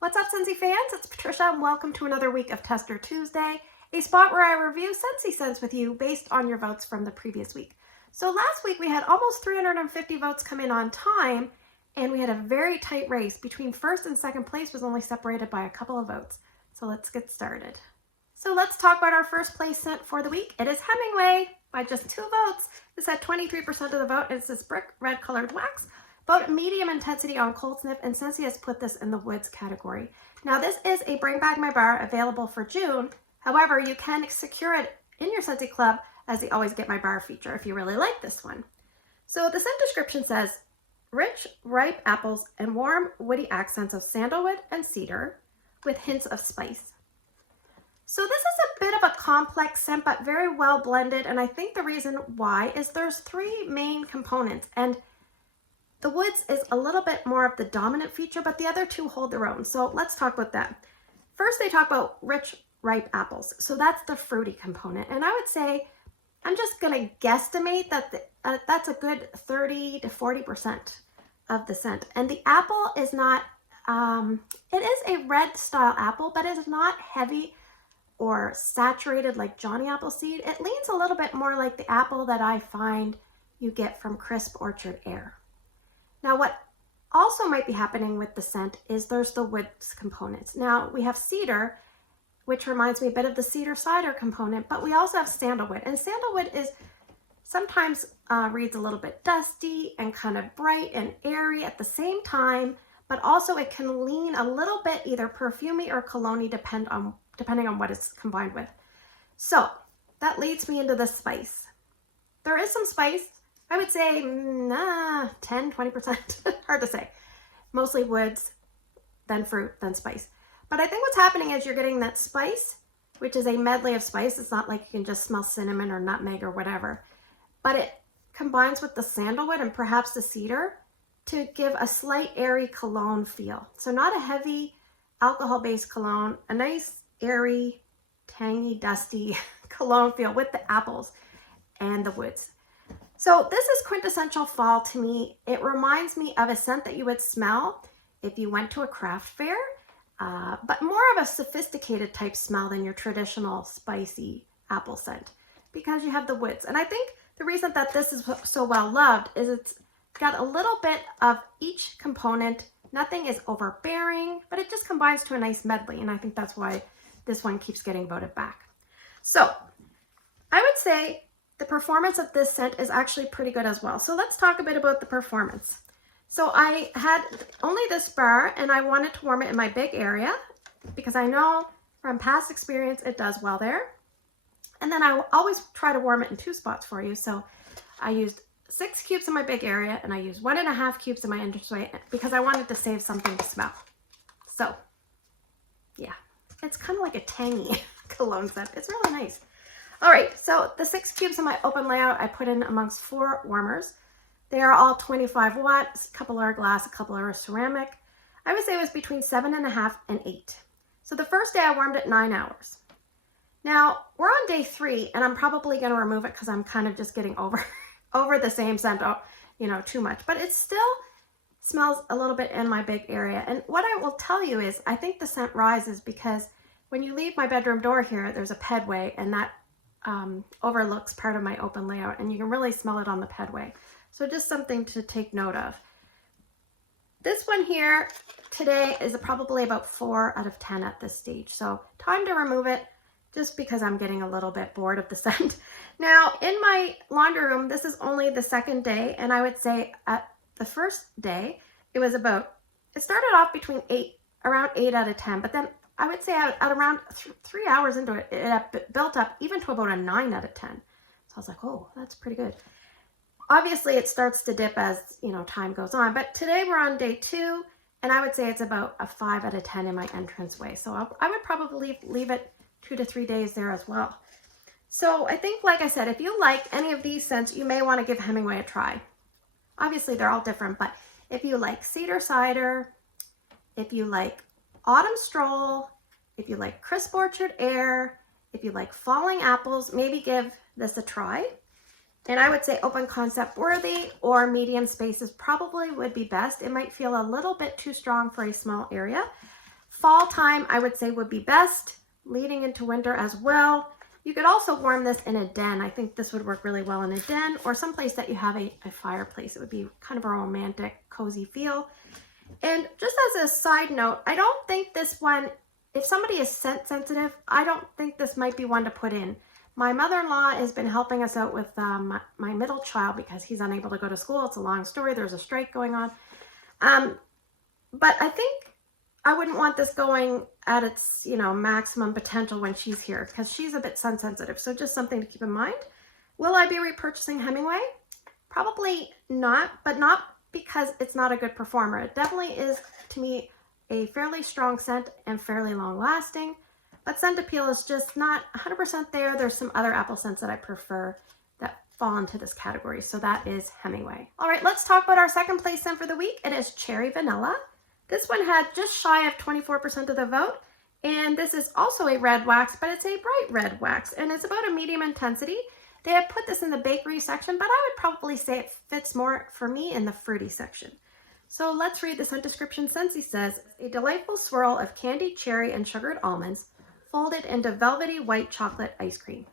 What's up, Scentsy fans? It's Patricia and welcome to another week of Tester Tuesday, a spot where I review Scentsy scents with you based on your votes from the previous week. So last week we had almost 350 votes come in on time, and we had a very tight race. Between first and second place was only separated by a couple of votes. So let's get started. So let's talk about our first place scent for the week. It is Hemingway by just 2 votes. This had 23% of the vote. It's this brick red colored wax. Vote medium intensity on cold sniff, and Scentsy has put this in the woods category. Now this is a Bring Back My Bar available for June. However, you can secure it in your Scentsy club as the Always Get My Bar feature if you really like this one. So the scent description says, rich, ripe apples and warm, woody accents of sandalwood and cedar with hints of spice. So this is a bit of a complex scent, but very well blended. And I think the reason why is there's 3 main components, and the woods is a little bit more of the dominant feature, but the other 2 hold their own. So let's talk about that. First, they talk about rich, ripe apples. So that's the fruity component. And I would say, I'm just going to guesstimate that that's a good 30 to 40% of the scent. And the apple is not, it is a red style apple, but it is not heavy or saturated like Johnny Appleseed. It leans a little bit more like the apple that I find you get from Crisp Orchard Air. Now, what also might be happening with the scent is there's the woods components. Now, we have cedar, which reminds me a bit of the cedar cider component, but we also have sandalwood. And sandalwood is sometimes reads a little bit dusty and kind of bright and airy at the same time, but also it can lean a little bit either perfumey or cologne-y depending on what it's combined with. So that leads me into the spice. There is some spice. I would say 10, 20%, hard to say. Mostly woods, then fruit, then spice. But I think what's happening is you're getting that spice, which is a medley of spice. It's not like you can just smell cinnamon or nutmeg or whatever, but it combines with the sandalwood and perhaps the cedar to give a slight airy cologne feel. So not a heavy alcohol-based cologne, a nice airy, tangy, dusty cologne feel with the apples and the woods. So this is quintessential fall to me. It reminds me of a scent that you would smell if you went to a craft fair, but more of a sophisticated type smell than your traditional spicy apple scent because you have the woods. And I think the reason that this is so well loved is it's got a little bit of each component. Nothing is overbearing, but it just combines to a nice medley. And I think that's why this one keeps getting voted back. So I would say the performance of this scent is actually pretty good as well. So let's talk a bit about the performance. So I had only this bar and I wanted to warm it in my big area because I know from past experience it does well there. And then I always try to warm it in 2 spots for you. So I used 6 cubes in my big area and I used 1.5 cubes in my entranceway because I wanted to save something to smell. So yeah, it's kind of like a tangy cologne scent. It's really nice. All right, so the 6 cubes in my open layout, I put in amongst 4 warmers. They are all 25 watts, a couple are glass, a couple are ceramic. I would say it was between 7.5 and 8. So the first day I warmed it 9 hours. Now we're on day 3 and I'm probably gonna remove it because I'm kind of just getting over the same scent, too much, but it still smells a little bit in my big area. And what I will tell you is I think the scent rises because when you leave my bedroom door here, there's a pedway and that overlooks part of my open layout and you can really smell it on the pedway. So just something to take note of. This one here today is probably about 4 out of 10 at this stage. So time to remove it just because I'm getting a little bit bored of the scent. Now in my laundry room, this is only the 2nd day. And I would say at the first day, it started off between around 8 out of 10, but then I would say at around 3 hours into it, it built up even to about a 9 out of 10. So I was like, oh, that's pretty good. Obviously, it starts to dip as, time goes on. But today we're on day 2, and I would say it's about a 5 out of 10 in my entranceway. So I would probably leave it 2 to 3 days there as well. So I think, like I said, if you like any of these scents, you may want to give Hemingway a try. Obviously, they're all different, but if you like cedar cider, if you like autumn stroll, if you like Crisp Orchard Air, if you like falling apples, maybe give this a try. And I would say open concept worthy or medium spaces probably would be best. It might feel a little bit too strong for a small area. Fall time, I would say, would be best, leading into winter as well. You could also warm this in a den. I think this would work really well in a den or someplace that you have a fireplace. It would be kind of a romantic, cozy feel. And just as a side note, I don't think this one, if somebody is scent sensitive, I don't think this might be one to put in. My mother-in-law has been helping us out with my middle child because he's unable to go to school. It's a long story. There's a strike going on. But I think I wouldn't want this going at its, maximum potential when she's here because she's a bit sun sensitive. So just something to keep in mind. Will I be repurchasing Hemingway? Probably not, but not because it's not a good performer. It definitely is, to me, a fairly strong scent and fairly long lasting, but scent appeal is just not 100% there. There's some other apple scents that I prefer that fall into this category. So that is Hemingway. All right, let's talk about our second place scent for the week. It is Cherry Vanilla. This one had just shy of 24% of the vote, and this is also a red wax, but it's a bright red wax, and it's about a medium intensity. They have put this in the bakery section, but I would probably say it fits more for me in the fruity section. So let's read the scent description. Scentsy says, a delightful swirl of candied cherry and sugared almonds folded into velvety white chocolate ice cream.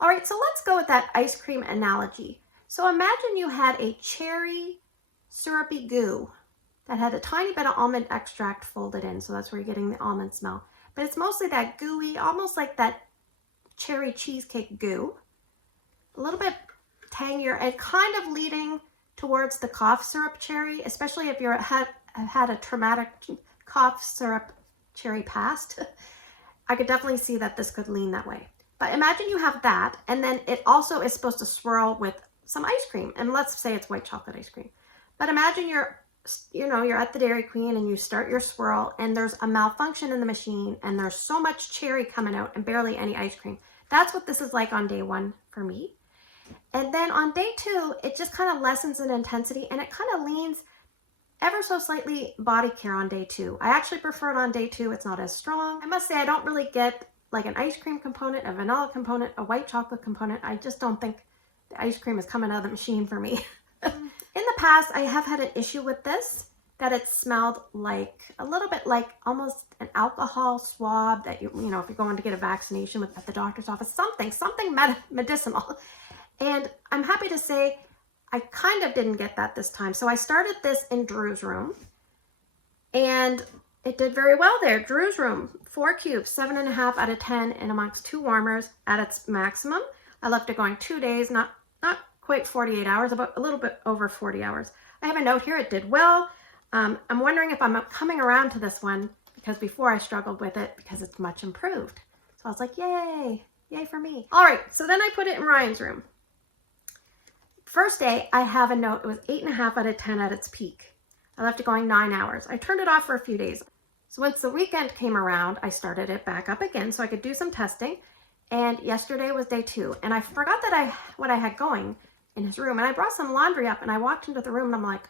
All right, so let's go with that ice cream analogy. So imagine you had a cherry syrupy goo that had a tiny bit of almond extract folded in. So that's where you're getting the almond smell. But it's mostly that gooey, almost like that cherry cheesecake goo. A little bit tangier and kind of leading towards the cough syrup cherry, especially if you're had a traumatic cough syrup cherry past. I could definitely see that this could lean that way. But imagine you have that, and then it also is supposed to swirl with some ice cream. And let's say it's white chocolate ice cream. But imagine you're at the Dairy Queen and you start your swirl and there's a malfunction in the machine and there's so much cherry coming out and barely any ice cream. That's what this is like on day one for me. And then on day two, it just kind of lessens in intensity and it kind of leans ever so slightly body care on day two. I actually prefer it on day two. It's not as strong. I must say I don't really get like an ice cream component, a vanilla component, a white chocolate component. I just don't think the ice cream is coming out of the machine for me. In the past, I have had an issue with this, that it smelled like a little bit like almost an alcohol swab that if you're going to get a vaccination at the doctor's office, something medicinal. And I'm happy to say I kind of didn't get that this time. So I started this in Drew's room and it did very well there. Drew's room, 4 cubes, 7.5 out of 10 and amongst 2 warmers at its maximum. I left it going 2 days, not quite 48 hours, about a little bit over 40 hours. I have a note here, it did well. I'm wondering if I'm coming around to this one because before I struggled with it because it's much improved. So I was like, yay for me. All right, so then I put it in Ryan's room. First day, I have a note, it was 8.5 out of 10 at its peak. I left it going 9 hours. I turned it off for a few days. So once the weekend came around, I started it back up again so I could do some testing. And yesterday was day 2. And I forgot that what I had going in his room. And I brought some laundry up and I walked into the room and I'm like,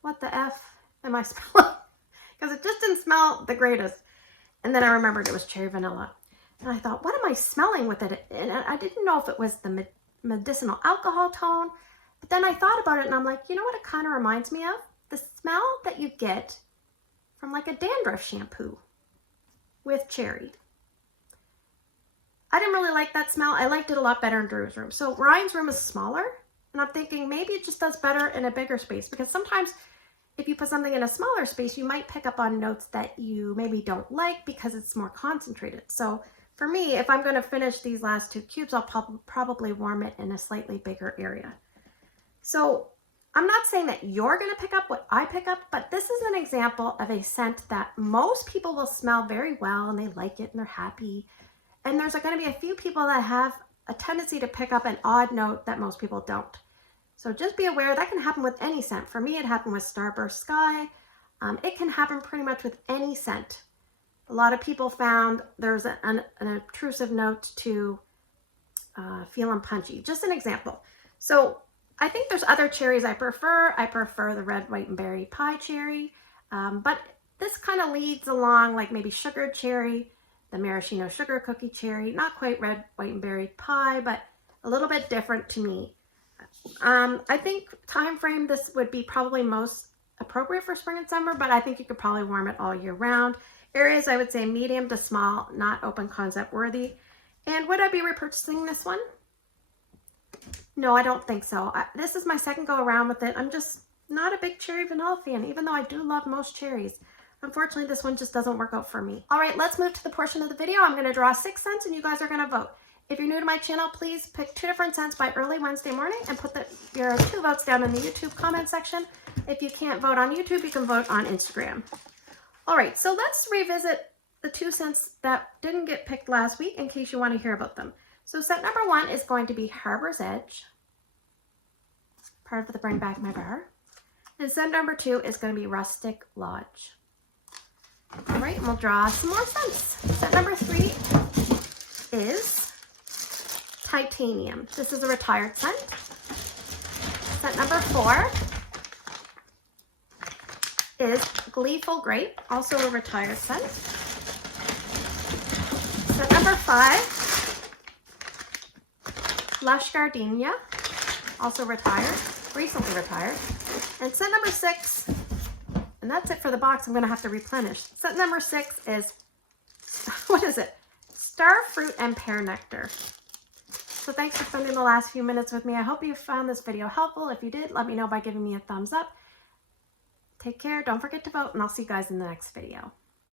what the F am I smelling? Because it just didn't smell the greatest. And then I remembered it was cherry vanilla. And I thought, what am I smelling with it? And I didn't know if it was the medicinal alcohol tone. But then I thought about it and I'm like, you know what it kind of reminds me of? The smell that you get from like a dandruff shampoo with cherry. I didn't really like that smell. I liked it a lot better in Drew's room. So Ryan's room is smaller, and I'm thinking maybe it just does better in a bigger space because sometimes if you put something in a smaller space, you might pick up on notes that you maybe don't like because it's more concentrated. So for me, if I'm going to finish these last 2 cubes, I'll probably warm it in a slightly bigger area. So I'm not saying that you're going to pick up what I pick up, but this is an example of a scent that most people will smell very well and they like it and they're happy. And there's going to be a few people that have a tendency to pick up an odd note that most people don't. So just be aware that can happen with any scent. For me, it happened with Starburst Sky. It can happen pretty much with any scent. A lot of people found there's an obtrusive note to feeling punchy. Just an example. So I think there's other cherries I prefer. I prefer the red, white, and berry pie cherry. But this kind of leads along like maybe sugared cherry, the maraschino sugar cookie cherry, not quite red, white, and berry pie, but a little bit different to me. I think time frame, this would be probably most appropriate for spring and summer, but I think you could probably warm it all year round. Areas, I would say medium to small, not open concept worthy. And would I be repurchasing this one? No, I don't think so. This is my second go around with it. I'm just not a big cherry vanilla fan, even though I do love most cherries. Unfortunately, this one just doesn't work out for me. All right, let's move to the portion of the video. I'm gonna draw 6 scents and you guys are gonna vote. If you're new to my channel, please pick 2 different scents by early Wednesday morning and put your 2 votes down in the YouTube comment section. If you can't vote on YouTube, you can vote on Instagram. All right, so let's revisit the 2 scents that didn't get picked last week in case you want to hear about them. So scent number 1 is going to be Harbor's Edge, part of the Bring Back My Bar. And scent number 2 is going to be Rustic Lodge. All right, and we'll draw some more scents. Scent number 3 is Titanium. This is a retired scent. Scent number 4 is Gleeful Grape, also a retired scent. Scent number 5, Lush Gardenia, also retired, recently retired. And scent number 6, and that's it for the box, I'm gonna have to replenish. Scent number 6 is, what is it? Starfruit and Pear Nectar. So thanks for spending the last few minutes with me. I hope you found this video helpful. If you did, let me know by giving me a thumbs up. Take care, don't forget to vote, and I'll see you guys in the next video.